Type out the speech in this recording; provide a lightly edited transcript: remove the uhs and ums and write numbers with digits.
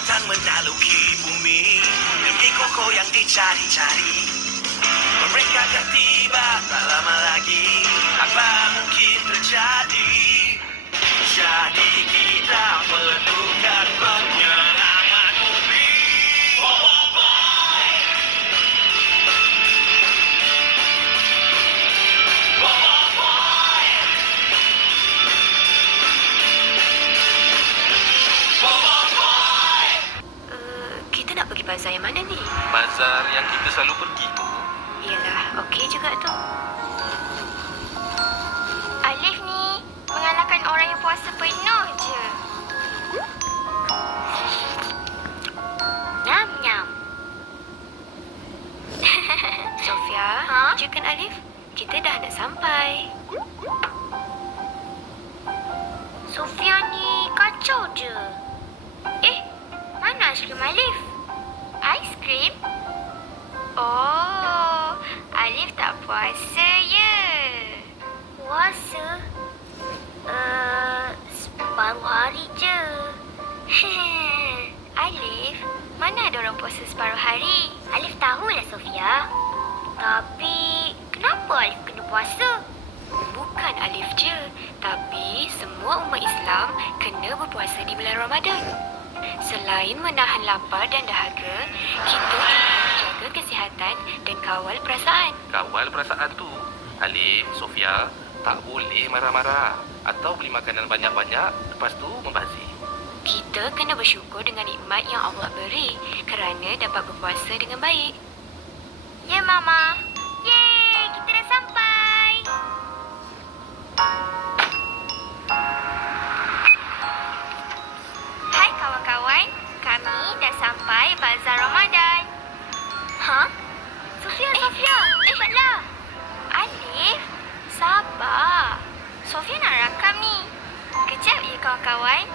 datang menaluki bumi demi koko yang dicari-cari. Mereka akan tiba tak lama lagi. Apa mungkin terjadi? Jadi kita perlukan penyelamat bumi. Kita nak pergi bazar yang mana ni? Bazar yang kita selalu pergi tu. Yalah, okey juga tu. Alif ni mengalahkan orang yang puasa penuh je. Nyam-nyam. Sofia, Ha? kerjakan Alif. Kita dah nak sampai. Sofia ni kacau je. Mana aiskrim Alif? Aiskrim? Oh, Alif tak puasa ya? Puasa? Separuh hari je. Alif, mana ada orang puasa separuh hari? Alif tahulah Sofia. Tapi, kenapa Alif kena puasa? Bukan Alif je, tapi semua umat Islam kena berpuasa di bulan Ramadan. Selain menahan lapar dan dahaga, kita juga menjaga kesihatan dan kawal perasaan. Kawal perasaan tu. Alif, Sofia, tak boleh marah-marah atau beli makanan banyak-banyak lepas tu membazir. Kita kena bersyukur dengan nikmat yang Allah beri kerana dapat berpuasa dengan baik. Ya, Mama. Yeay, kita dah sampai. Hai kawan-kawan, kami dah sampai Bazar Ramadan. Ha? Sofia, cepatlah. Alif, sabar. Sofia nak rakam ni. Kejap ya kawan-kawan.